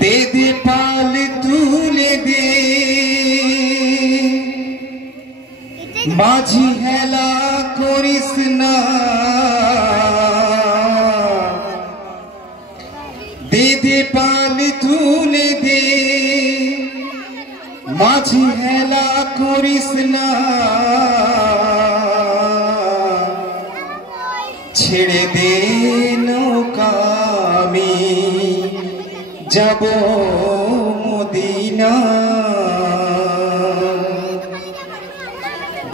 दे दे पाल तुले दे माझी हेला करिस ना दे दे पाल तुले दे माझी हेला करिस ना छेड़े दे नौका जाबो मदीना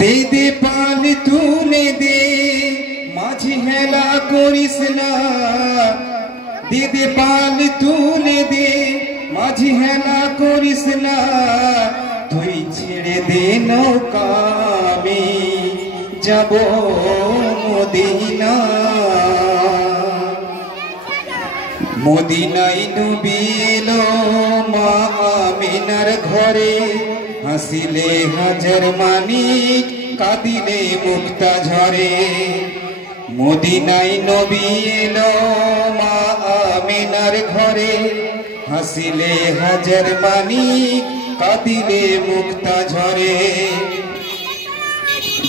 दे दे पाल तुले दे माझी हेला करिस ना दे दे पाल तुले दे माझी हेला करिस ना तुई छेड़े दे नौका जाबो मदीना मदीनाय नबी एलो मा आमिनार घरे हासिले हाजार मानिक कादिले मुक्ता झरे मदीनाय नबी एलो मा आमिनार घरे हासिले हाजार मानिक कादिले मुक्ता झरे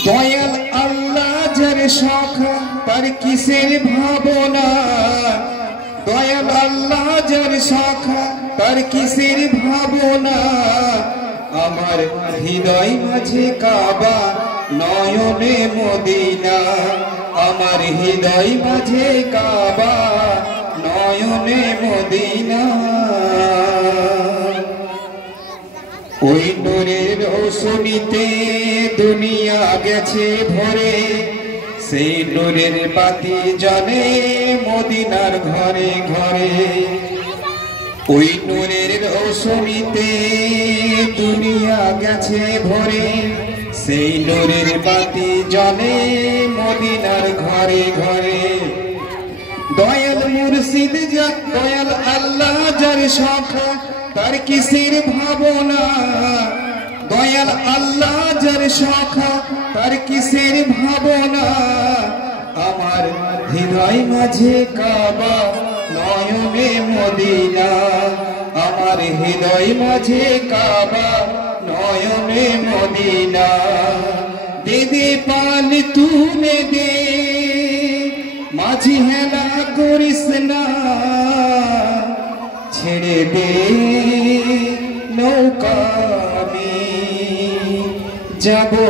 दयाल आल्लाह जार शख तार किसेर भावना दयाल आल्लाह जार शाखा तार किसेर भावना आमार हृदय माझे काबा नयने मदीना आमार हृदय माझे काबा नयने मदीना ओई नूरेर रोशनीते दुनिया गेछे भरे সেই নূরের বাতি জ্বলে মদিনার ঘরে ঘরে ওই নূরের রোশনীতে দুনিয়া গেছে ভরে সেই নূরের বাতি জ্বলে মদিনার ঘরে ঘরে দয়াল মুর্শিদ দয়াল আল্লাহ যার শাখা তার কিসের ভাবনা दयाल आल्लाह जार शाखा तार किसेर भावना आमार हृदय माझे काबा नयने मदीना आमार हृदय माझे काबा नयने मदीना दे दे पाल तुले दे माझी हेला करिस ना छेड़े दे नौका जाबो